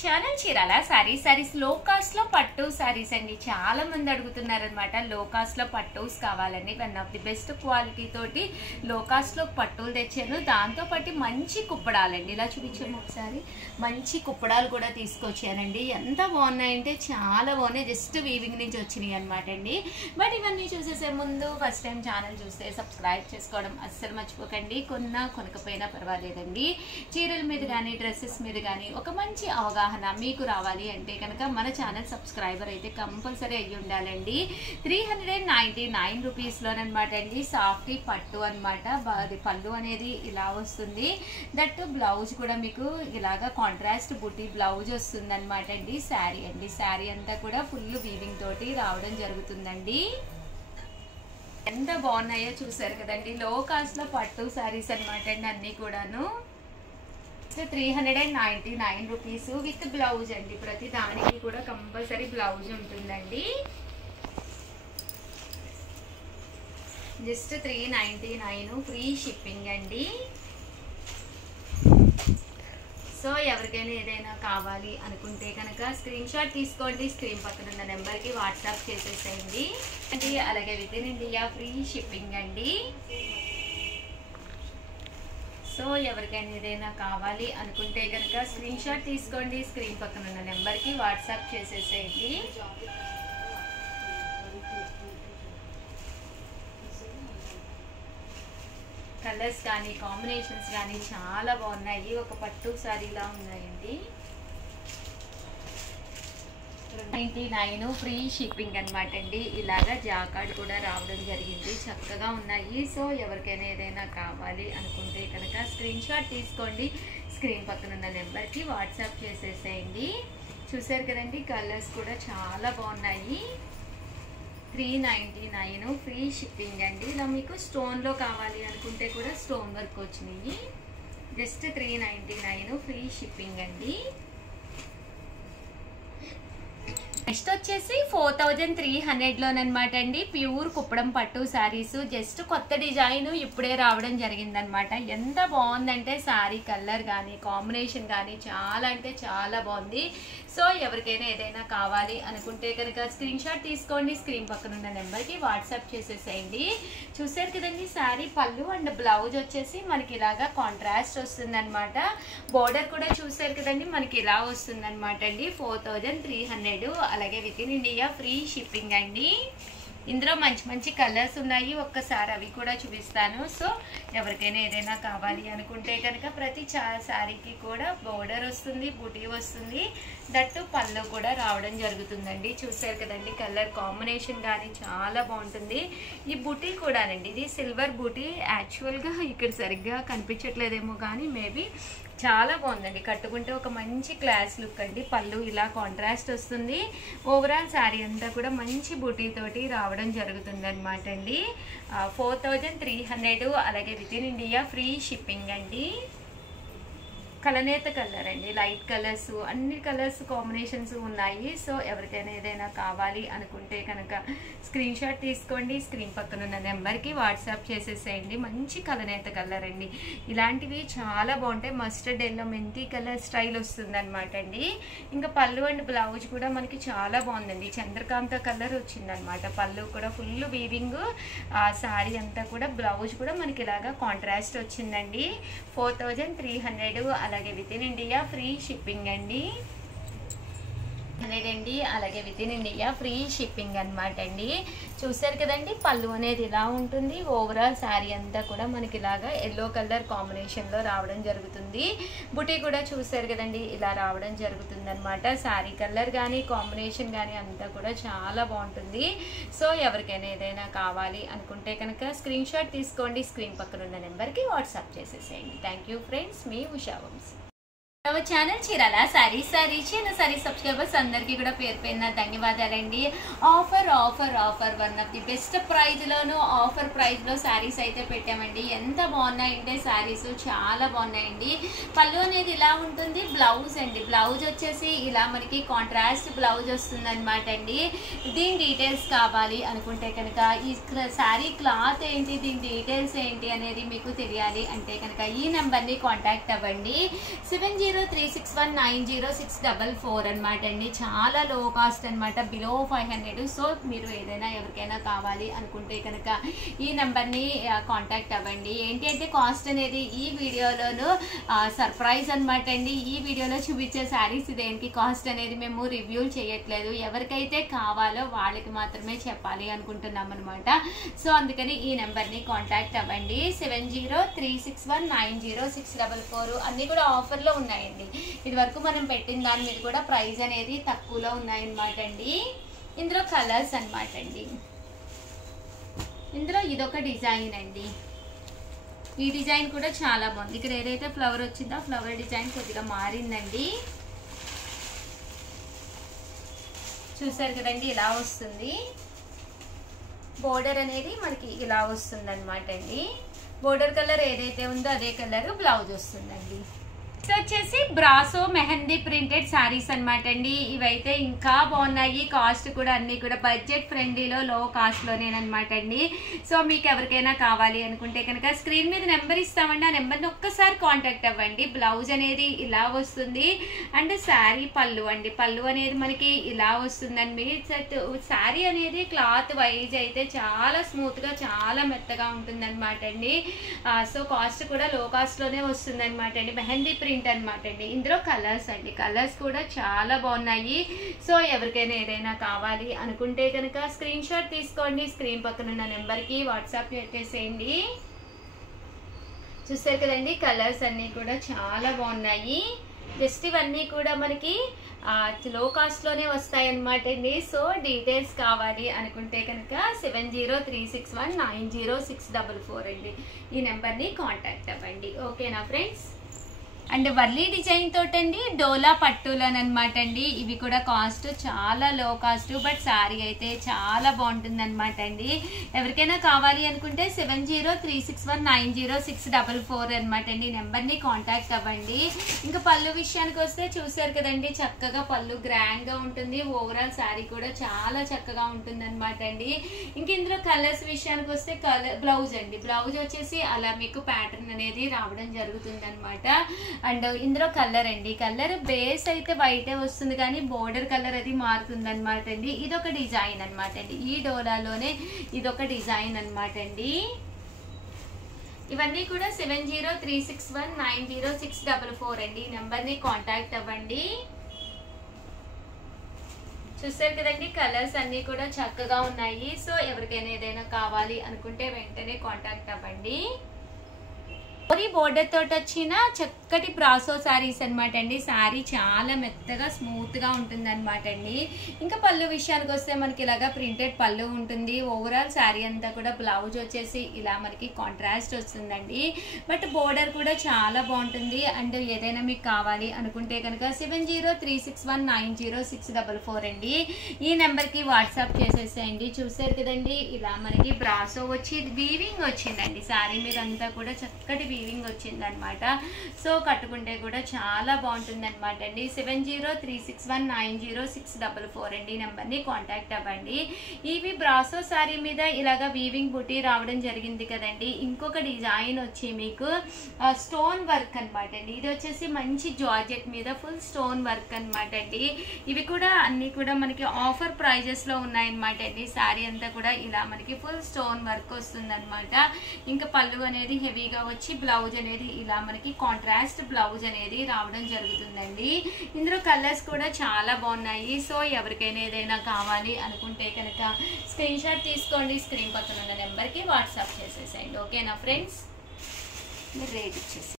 Channel Chirala saris లో cost లో పట్టు సారీస్ అండి. చాలా మంది అడుగుతున్నారు అనమాట. లో కాస్ట్ లో పట్టుస్ కావాలని one of the best quality తోటి లో కాస్ట్ లో పట్టులు తెచ్చాను. దాంతో పాటు మంచి కుప్పడాలండి, ఇలా చూపించాము ఒకసారి. మంచి కుప్పడాలు కూడా తీసుకొచ్చానండి. ఎంత బాగున్నాయంటే చాలా బాగున్నాయి. జస్ట్ వీవింగ్ నుంచి వచ్చినాయి అనమాట అండి. బట్ ఇవన్నీ చూసేసే ముందు ఫస్ట్ టైం ఛానల్ చూస్తే సబ్స్క్రైబ్ చేసుకోవడం అస్సలు మర్చిపోకండి. కొనకపోయినా పర్వాలేదండి. చీరల మీద కానీ డ్రెస్సెస్ మీద కానీ ఒక మంచి అవగాహన మీకు రావాలి అంటే కనుక మన ఛానల్ సబ్స్క్రైబర్ అయితే కంపల్సరీ అయ్యి ఉండాలండి. 399 రూపీస్లోనమాట అండి. సాఫ్టీ పట్టు అనమాట. పళ్ళు అనేది ఇలా వస్తుంది. దట్ బ్లౌజ్ కూడా మీకు ఇలాగా కాంట్రాస్ట్ బుటీ బ్లౌజ్ వస్తుంది అనమాట అండి. శారీ అండి, శారీ అంతా కూడా ఫుల్ వీవింగ్ తోటి రావడం జరుగుతుందండి. ఎంత బాగున్నాయో చూసారు కదండి. లో కాస్ట్ లో పట్టు శారీస్ అనమాట అండి అన్ని కూడాను. 399 రూపీస్ విత్ బ్లౌజ్ అండి. ప్రతి దానికి కూడా కంపల్సరీ బ్లౌజ్ ఉంటుందండి. జస్ట్ 399 ఫ్రీ షిప్పింగ్ అండి. సో ఎవరికైనా ఏదైనా కావాలి అనుకుంటే కనుక స్క్రీన్ షాట్ తీసుకోండి. స్క్రీన్ పక్కన ఉన్న నెంబర్కి వాట్సాప్ చేసేసేయండి అండి. అలాగే with in India free shipping అండి. సో ఎవరికైనా ఏదైనా కావాలి అనుకుంటే కనుక స్క్రీన్ షాట్ తీసుకోండి. స్క్రీన్ పక్కన ఉన్న నెంబర్కి వాట్సాప్ చేసేసేయండి. కలర్స్ కానీ కాంబినేషన్స్ కానీ చాలా బాగున్నాయి. ఒక పట్టు సారీలా ఉన్నాయండి. 99 ఫ్రీ షిప్పింగ్ అనమాట అండి. ఇలాగా జాకార్డ్ కూడా రావడం జరిగింది. చక్కగా ఉన్నాయి. సో ఎవరికైనా ఏదైనా కావాలి అనుకుంటే కనుక స్క్రీన్ షాట్ తీసుకోండి. స్క్రీన్ పక్కన ఉన్న నెంబర్కి వాట్సాప్ చేసేసేయండి. చూసారు కదండి, కలర్స్ కూడా చాలా బాగున్నాయి. 399 ఫ్రీ షిప్పింగ్ అండి. ఇలా మీకు స్టోన్లో కావాలి అనుకుంటే కూడా స్టోన్ వర్క్ వచ్చినాయి. జస్ట్ 399 ఫ్రీ షిప్పింగ్ అండి. నెక్స్ట్ వచ్చేసి 4300లోనమాట అండి. ప్యూర్ కుప్పడం పట్టు శారీస్. జస్ట్ కొత్త డిజైన్ ఇప్పుడే రావడం జరిగిందనమాట. ఎంత బాగుందంటే శారీ కలర్ కానీ కాంబినేషన్ కానీ చాలా అంటే చాలా బాగుంది. సో ఎవరికైనా ఏదైనా కావాలి అనుకుంటే కనుక స్క్రీన్ షాట్ తీసుకోండి. స్క్రీన్ పక్కన ఉన్న నెంబర్కి వాట్సాప్ చేసేసేయండి. చూసారు కదండి, శారీ పళ్ళు అండ్ బ్లౌజ్ వచ్చేసి మనకి ఇలాగా కాంట్రాస్ట్ వస్తుంది అనమాట. బోర్డర్ కూడా చూసారు కదండి, మనకి ఇలా వస్తుంది అనమాట అండి. 4300. అలాగే with in India free shipping అండి. ఇందులో మంచి మంచి కలర్స్ ఉన్నాయి. ఒక్కసారి అవి కూడా చూపిస్తాను. సో ఎవరికైనా ఏదైనా కావాలి అనుకుంటే కనుక ప్రతి శారీకి కూడా బోర్డర్ వస్తుంది, బుటీ వస్తుంది. దట్టు పళ్ళు కూడా రావడం జరుగుతుందండి. చూసారు కదండి, కలర్ కాంబినేషన్ కానీ చాలా బాగుంటుంది. ఈ బుటీ కూడానండి, ఇది సిల్వర్ బుటీ. యాక్చువల్గా ఇక్కడ సరిగ్గా కనిపించట్లేదేమో కానీ మేబీ చాలా బాగుందండి. కట్టుకుంటే ఒక మంచి క్లాస్ లుక్ అండి. పళ్ళు ఇలా కాంట్రాస్ట్ వస్తుంది. ఓవరాల్ శారీ అంతా కూడా మంచి బుటీ తోటి రావడం జరుగుతుంది అనమాట అండి. 4300. అలాగే with in India free shipping అండి. కలనేత కలర్ అండి, లైట్ కలర్స్, అన్ని కలర్స్ కాంబినేషన్స్ ఉన్నాయి. సో ఎవరికైనా ఏదైనా కావాలి అనుకుంటే కనుక స్క్రీన్ షాట్ తీసుకోండి. స్క్రీన్ పక్కన ఉన్న నెంబర్కి వాట్సాప్ చేసేసేయండి. మంచి కలనేత కలర్ అండి. ఇలాంటివి చాలా బాగుంటాయి. మస్టర్డ్ ఎల్లో మెంతి కలర్ స్టైల్ వస్తుంది అనమాట అండి. ఇంకా పళ్ళు అండ్ బ్లౌజ్ కూడా మనకి చాలా బాగుందండి. చంద్రకాంత కలర్ వచ్చిందనమాట. పళ్ళు కూడా ఫుల్ వీవింగ్. శారీ అంతా కూడా బ్లౌజ్ కూడా మనకి ఇలాగా కాంట్రాస్ట్ వచ్చిందండి. 4300. అలాగే with in India free shipping అండి. అనేదండి. అలాగే with in India free shipping అనమాట అండి. చూసారు కదండి, పళ్ళు అనేది ఇలా ఉంటుంది. ఓవరాల్ శారీ అంతా కూడా మనకి ఇలాగా ఎల్లో కలర్ కాంబినేషన్లో రావడం జరుగుతుంది. బుటీ కూడా చూసారు కదండి, ఇలా రావడం జరుగుతుంది అనమాట. శారీ కలర్ కానీ కాంబినేషన్ కానీ అంతా కూడా చాలా బాగుంటుంది. సో ఎవరికైనా ఏదైనా కావాలి అనుకుంటే కనుక స్క్రీన్ షాట్ తీసుకోండి. స్క్రీన్ పక్కన ఉన్న నెంబర్కి వాట్సాప్ చేసేసేయండి. థ్యాంక్ యూ ఫ్రెండ్స్, మీ ఉషా వంశీ. ఛానల్ చీరాల సారీస్ సబ్స్క్రైబర్స్ అందరికీ కూడా పేరు పేరున ధన్యవాదాలండి. Offer one of the best ప్రైజ్లోను ఆఫర్ ప్రైజ్లో శారీస్ అయితే పెట్టామండి. ఎంత బాగున్నాయంటే శారీస్ చాలా బాగున్నాయండి. పళ్ళు అనేది ఇలా ఉంటుంది. బ్లౌజ్ అండి, బ్లౌజ్ వచ్చేసి ఇలా మనకి కాంట్రాస్ట్ బ్లౌజ్ వస్తుంది అనమాట అండి. దీని డీటెయిల్స్ కావాలి అనుకుంటే కనుక ఈ శారీ క్లాత్ ఏంటి, దీని డీటెయిల్స్ ఏంటి అనేది మీకు తెలియాలి అంటే కనుక ఈ నెంబర్ని కాంటాక్ట్ అవ్వండి. 70 7036190644 అనమాట అండి. చాలా లో కాస్ట్ అనమాట, బిలో 500. సో మీరు ఏదైనా ఎవరికైనా కావాలి అనుకుంటే కనుక ఈ నెంబర్ని కాంటాక్ట్ అవ్వండి. ఏంటి అంటే కాస్ట్ అనేది ఈ వీడియోలోను సర్ప్రైజ్ అనమాట అండి. ఈ వీడియోలో చూపించే శారీస్ ఇదేంటి కాస్ట్ అనేది మేము రివ్యూ చేయట్లేదు, ఎవరికైతే కావాలో వాళ్ళకి మాత్రమే చెప్పాలి అనుకుంటున్నాం అనమాట. సో అందుకని ఈ నెంబర్ని కాంటాక్ట్ అవ్వండి. 7036190644. అన్నీ కూడా ఆఫర్లో ఉన్నాయండి. ఇది వరకు మనం పెట్టిన దాని మీద కూడా ప్రైస్ అనేది తక్కువలో ఉన్నాయన్నమాట అండి. ఇందులో కలర్స్ అనమాట అండి. ఇందులో ఇదొక డిజైన్ అండి. ఈ డిజైన్ కూడా చాలా బాగుంది. ఇక్కడ ఏదైతే ఫ్లవర్ వచ్చిందో ఫ్లవర్ డిజైన్ కొద్దిగా మారిందండి. చూసారు కదండి, ఇలా వస్తుంది. బోర్డర్ అనేది మనకి ఇలా వస్తుంది అనమాట అండి. బోర్డర్ కలర్ ఏదైతే ఉందో అదే కలర్ బ్లౌజ్ వస్తుందండి. ఇది వచ్చేసి బ్రాసో మెహందీ ప్రింటెడ్ శారీస్ అనమాట అండి. ఇవైతే ఇంకా బాగున్నాయి. కాస్ట్ కూడా అన్ని కూడా బడ్జెట్ ఫ్రెండ్లీలో లో కాస్ట్లోనేనమాట అండి. సో మీకు ఎవరికైనా కావాలి అనుకుంటే కనుక స్క్రీన్ మీద నెంబర్ ఇస్తామండి, ఆ నెంబర్ని ఒక్కసారి కాంటాక్ట్ అవ్వండి. బ్లౌజ్ అనేది ఇలా వస్తుంది అండ్ శారీ పళ్ళు అండి. పళ్ళు అనేది మనకి ఇలా వస్తుందండి. శారీ అనేది క్లాత్ వైజ్ అయితే చాలా స్మూత్గా చాలా మెత్తగా ఉంటుంది అనమాట అండి. సో కాస్ట్ కూడా లో కాస్ట్లోనే వస్తుంది అనమాట అండి. మెహందీ ప్రింట్ అనమాట అండి. ఇందులో కలర్స్ అండి, కలర్స్ కూడా చాలా బాగున్నాయి. సో ఎవరికైనా ఏదైనా కావాలి అనుకుంటే కనుక స్క్రీన్ షాట్ తీసుకోండి, స్క్రీన్ పక్కన ఉన్న నెంబర్కి వాట్సాప్ చేసేయండి. చూసారు కదండి, కలర్స్ అన్నీ కూడా చాలా బాగున్నాయి. జస్ట్ ఇవన్నీ కూడా మనకి లో కాస్ట్లోనే వస్తాయి అన్నమాట అండి. సో డీటెయిల్స్ కావాలి అనుకుంటే కనుక 7036190644 అండి. ఈ నెంబర్ని కాంటాక్ట్ అవ్వండి. ఓకేనా ఫ్రెండ్స్? అండ్ వర్లీ డిజైన్ తోటండి డోలా పట్టులోనమాట అండి. ఇవి కూడా కాస్ట్ చాలా లో కాస్ట్, బట్ శారీ అయితే చాలా బాగుంటుంది అనమాట అండి. ఎవరికైనా కావాలి అనుకుంటే 7036190644 అనమాట అండి. నెంబర్ని కాంటాక్ట్ అవ్వండి. ఇంకా పళ్ళు విషయానికి వస్తే చూసారు కదండి, చక్కగా పళ్ళు గ్రాండ్గా ఉంటుంది. ఓవరాల్ శారీ కూడా చాలా చక్కగా ఉంటుంది అనమాట అండి. ఇంక ఇందులో కలర్స్ విషయానికి వస్తే బ్లౌజ్ అండి. బ్లౌజ్ వచ్చేసి అలా మీకు ప్యాటర్న్ అనేది రావడం జరుగుతుంది అనమాట. అండ్ ఇందులో కలర్ అండి. కలర్ బేస్ అయితే వైటే వస్తుంది కానీ బోర్డర్ కలర్ అది మారుతుంది అనమాట అండి. ఇదొక డిజైన్ అనమాట అండి. ఈ డోలాలోనే ఇదొక డిజైన్ అనమాట అండి. ఇవన్నీ కూడా 7036190644 అండి. ఈ నెంబర్ని కాంటాక్ట్ అవ్వండి. చూసారు కదండి, కలర్స్ అన్నీ కూడా చక్కగా ఉన్నాయి. సో ఎవరికైనా ఏదైనా కావాలి అనుకుంటే వెంటనే కాంటాక్ట్ అవ్వండి. బోర్డర్ తోటి వచ్చిన చక్కటి బ్రాసో శారీస్ అనమాట అండి. శారీ చాలా మెత్తగా స్మూత్ గా ఉంటుంది అనమాట అండి. ఇంకా పళ్ళు విషయానికి వస్తే మనకి ఇలాగా ప్రింటెడ్ పళ్ళు ఉంటుంది. ఓవరాల్ శారీ అంతా కూడా బ్లౌజ్ వచ్చేసి ఇలా మనకి కాంట్రాస్ట్ వస్తుందండి. బట్ బోర్డర్ కూడా చాలా బాగుంటుంది. అండ్ ఏదైనా మీకు కావాలి అనుకుంటే కనుక 7036190644 అండి. ఈ నెంబర్కి వాట్సాప్ చేసేసేయండి. చూసారు కదండి, ఇలా మనకి బ్రాసో వచ్చి వీవింగ్ వచ్చిందండి. శారీ మీద అంతా కూడా చక్కటి వీవింగ్ వచ్చింది అనమాట. సో కట్టుకుంటే కూడా చాలా బాగుంటుంది అనమాట అండి. 7036190644 అండి. నెంబర్ని కాంటాక్ట్ అవ్వండి. ఇవి బ్రాసో శారీ మీద ఇలాగా వీవింగ్ బుటీ రావడం జరిగింది కదండి. ఇంకొక డిజైన్ వచ్చి మీకు స్టోన్ వర్క్ అనమాట అండి. ఇది వచ్చేసి మంచి జార్జెట్ మీద ఫుల్ స్టోన్ వర్క్ అనమాట అండి. ఇవి కూడా అన్ని కూడా మనకి ఆఫర్ ప్రైజెస్ లో ఉన్నాయన్నమాట అండి. శారీ అంతా కూడా ఇలా మనకి ఫుల్ స్టోన్ వర్క్ వస్తుంది అనమాట. ఇంకా పళ్ళు అనేది హెవీగా వచ్చి బ్లౌజ్ అనేది ఇలా మనకి కాంట్రాస్ట్ బ్లౌజ్ అనేది రావడం జరుగుతుందండి. ఇందులో కలర్స్ కూడా చాలా బాగున్నాయి. సో ఎవరికైనా ఏదైనా కావాలి అనుకుంటే కనుక స్క్రీన్ షాట్ తీసుకోండి, స్క్రీన్ పక్కన ఉన్న నెంబర్కి వాట్సాప్ చేసేసేయండి. ఓకేనా ఫ్రెండ్స్? మీరు రేట్ ఇచ్చేసి